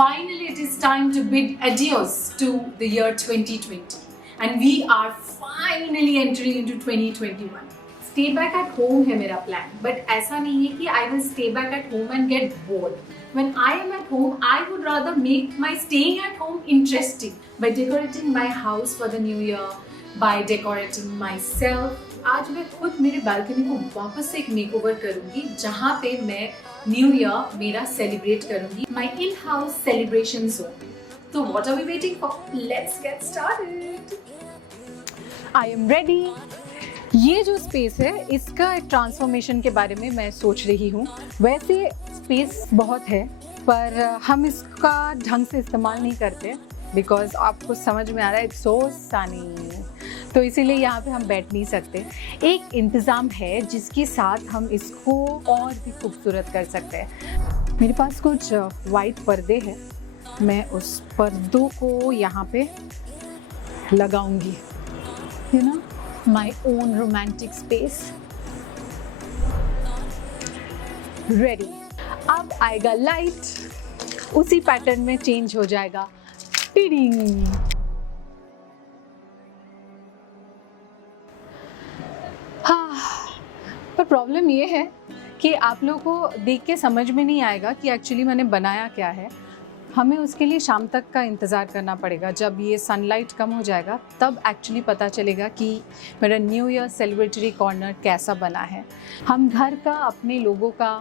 Finally, it is time to bid adios to the year 2020. And we are finally entering into 2021. Stay back at home है मेरा plan. But ऐसा नहीं है कि I will stay back at home and get bored. When I am at home, I would rather make my staying at home interesting by decorating my house for the new year, by decorating myself. आज मैं खुद मेरे balcony को वापस से एक makeover करूंगी जहाँ पे मैं न्यू ईयर मेरा सेलिब्रेट करूंगी, my in house celebration zone. तो what are we waiting for? Let's get started. I am ready. ये जो स्पेस है इसका ट्रांसफॉर्मेशन के बारे में मैं सोच रही हूँ. वैसे स्पेस बहुत है पर हम इसका ढंग से इस्तेमाल नहीं करते बिकॉज आपको समझ में आ रहा है इट्स सो सनी. तो इसीलिए यहाँ पे हम बैठ नहीं सकते. एक इंतज़ाम है जिसके साथ हम इसको और भी खूबसूरत कर सकते हैं. मेरे पास कुछ वाइट पर्दे हैं. मैं उस पर्दों को यहाँ पे लगाऊंगी. You know, my own romantic space. Ready. अब आएगा लाइट, उसी पैटर्न में चेंज हो जाएगा. टिडिंग. पर प्रॉब्लम ये है कि आप लोगों को देख के समझ में नहीं आएगा कि एक्चुअली मैंने बनाया क्या है. हमें उसके लिए शाम तक का इंतज़ार करना पड़ेगा. जब ये सनलाइट कम हो जाएगा तब एक्चुअली पता चलेगा कि मेरा न्यू ईयर सेलिब्रेटरी कॉर्नर कैसा बना है. हम घर का, अपने लोगों का,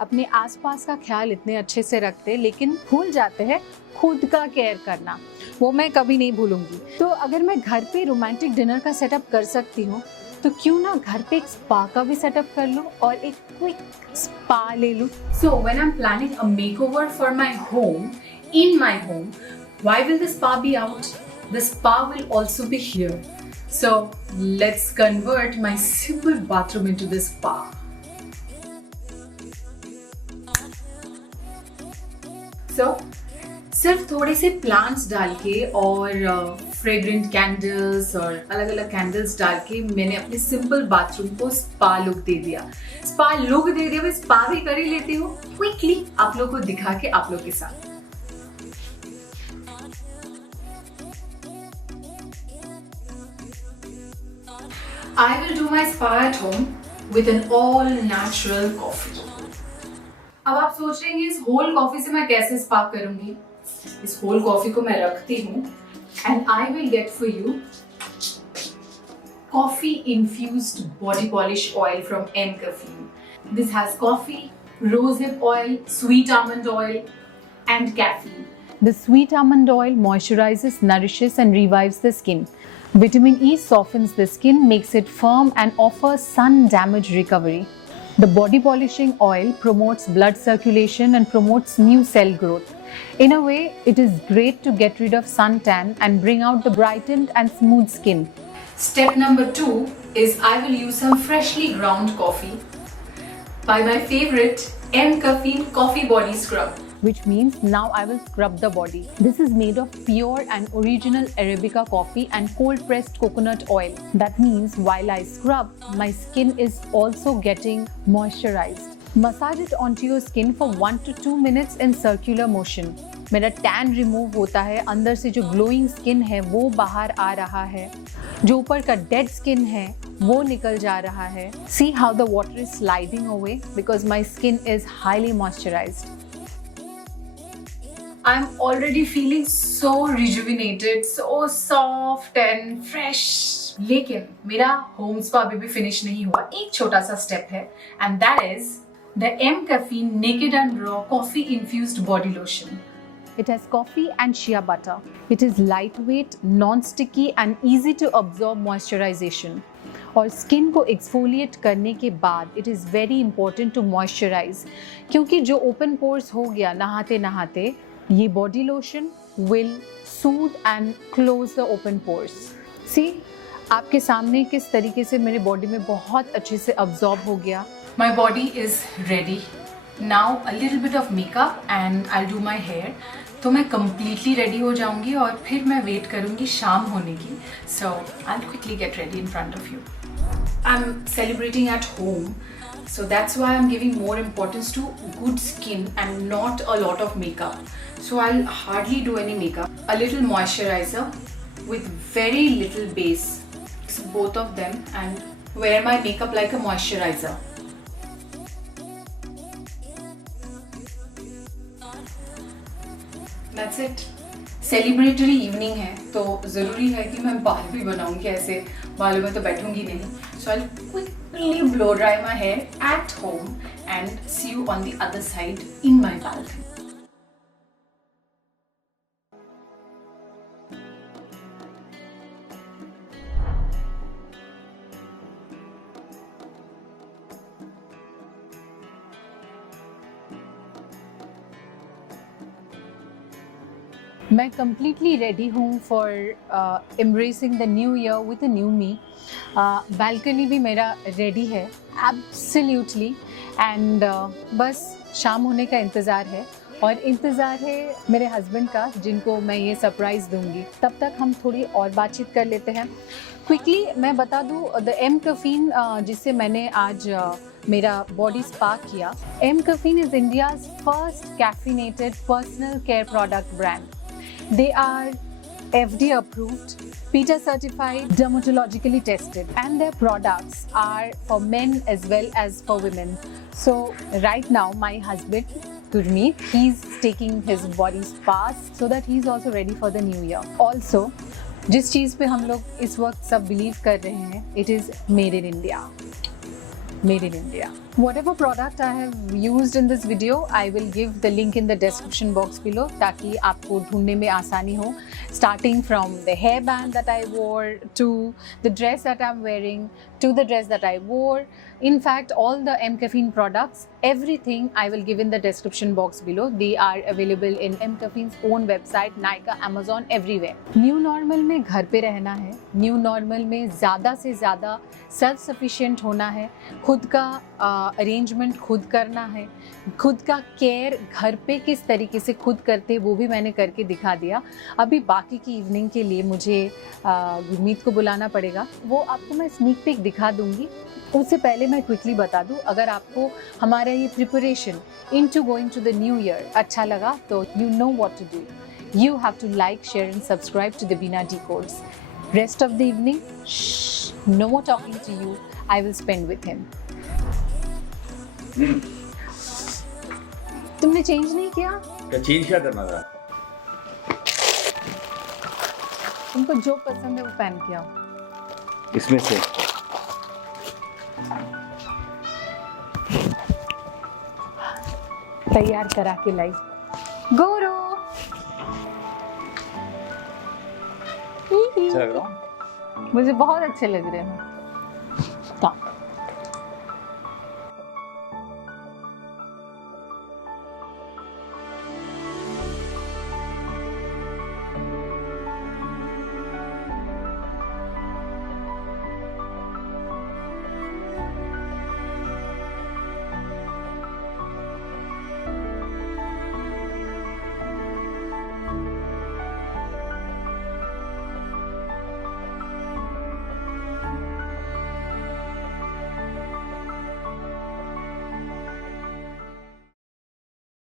अपने आसपास का ख्याल इतने अच्छे से रखते लेकिन भूल जाते हैं खुद का केयर करना. वो मैं कभी नहीं भूलूंगी. तो अगर मैं घर पे रोमांटिक डिनर का सेटअप कर सकती हूँ तो क्यों ना घर पे एक स्पा का भी सेटअप कर लूँ और एक क्विक स्पा ले लूँ. So when I'm planning a makeover for my home, in my home, why will the spa be out? The spa will also be here. So let's convert my simple bathroom into the spa. So सिर्फ थोड़े से plants डाल के और fragrant candles और अलग अलग candles डाल के मैंने अपने सिंपल बाथरूम को स्पा लुक दे दिया. मैं स्पा भी कर ही लेती हूँ क्विकली आप लोग को दिखा के आप लोग के साथ. I will do my spa at home with an all natural coffee. अब आप सोच रहे हैं इस होल कॉफी से मैं कैसे स्पा करूंगी. इस होल कॉफी को मैं रखती हूँ and I will get for you coffee infused body polish oil from M Caffeine. This has coffee, rosehip oil, sweet almond oil and caffeine. The sweet almond oil moisturizes, nourishes and revives the skin. Vitamin E softens the skin, makes it firm and offers sun damage recovery. The body polishing oil promotes blood circulation and promotes new cell growth. In a way, it is great to get rid of suntan and bring out the brightened and smooth skin. Step number 2 is I will use some freshly ground coffee by my favorite M Caffeine Coffee Body Scrub. Which means now I will scrub the body. This is made of pure and original Arabica coffee and cold pressed coconut oil. That means while I scrub, my skin is also getting moisturized. Massage it onto your skin for 1 to 2 minutes in circular motion. मेरा tan remove होता है, अंदर से जो glowing skin है वो बाहर आ रहा है, जो ऊपर का dead skin है वो निकल जा रहा है. See how the water is sliding away because my skin is highly moisturized. I'm already feeling so rejuvenated, so soft and fresh. लेकिन मेरा होम स्पा अभी भी फिनिश नहीं हुआ. एक छोटा सा स्टेप है and that is the M Caffeine Naked and Raw Coffee Infused Body Lotion. It has coffee and shea butter. It is lightweight, non-sticky and easy to absorb moisturization. और skin को exfoliate करने के बाद it is very important to moisturize क्योंकि जो open pores हो गया नहाते नहाते ये body lotion will soothe and close the open pores. See आपके सामने किस तरीके से मेरे बॉडी में बहुत अच्छे से अब्जॉर्ब हो गया. My body is ready. Now a little bit of makeup and I'll do my hair. तो मैं completely ready हो जाऊंगी और फिर मैं wait करूंगी शाम होने की. So I'll quickly get ready in front of you. I'm celebrating at home, so that's why I'm giving more importance to good skin and not a lot of makeup. So I'll hardly do any makeup. A little moisturizer with very little base. So both of them and wear my makeup like a moisturizer. That's it. Celebratory evening है तो ज़रूरी है कि मैं बाल भी बनाऊंगी, ऐसे बालों में तो बैठूंगी नहीं. So I quickly blow dry my hair at home and see you on the other side in my balcony. मैं कम्प्लीटली रेडी हूँ for embracing the new year with a new me. Balcony भी मेरा ready है absolutely. And बस शाम होने का इंतज़ार है और इंतज़ार है मेरे हस्बैंड का, जिनको मैं ये सरप्राइज़ दूंगी. तब तक हम थोड़ी और बातचीत कर लेते हैं. क्विकली मैं बता दूँ, द एम कैफीन जिससे मैंने आज मेरा बॉडी स्पा किया. MCaffeine is India's first caffeinated personal care product brand. They are FDA approved, PETA certified, dermatologically tested, and their products are for men as well as for women. So right now my husband Gurmeet, he's taking his body spa so that he's also ready for the new year. Also, जिस चीज़ पे हम लोग इस वक्त सब believe कर रहे हैं, it is made in India. Made in India. Whatever product I have used in this video, I will give the link in the description box below ताकि आपको ढूंढने में आसानी हो. Starting from the hairband that I wore to the dress that I'm wearing to the dress that I wore. In fact, all the M Caffeine products, everything I will give in the description box below. They are available in M Caffeine's own website, Nykaa, Amazon, everywhere. New normal में घर पे रहना है. New normal में ज़्यादा से ज़्यादा self sufficient होना है. खुद का अरेंजमेंट खुद करना है. खुद का केयर घर पे किस तरीके से खुद करते वो भी मैंने करके दिखा दिया. अभी बाकी की इवनिंग के लिए मुझे गुरमीत को बुलाना पड़ेगा. वो आपको मैं स्नीक पिक दिखा दूंगी. उससे पहले मैं क्विकली बता दूं, अगर आपको हमारा ये preparation into going to the new year अच्छा लगा तो you know what to do. You have to like, share and subscribe to Debina Decodes. Rest of the evening, no more talking to you. I will spend with him. तुमने change नहीं किया? Change क्या करना था? तुमको जो पसंद है वो पहन के आओ. इसमें से तैयार करा के लाई. गोरो अच्छा लग रहा हूँ. मुझे बहुत अच्छे लग रहे हैं.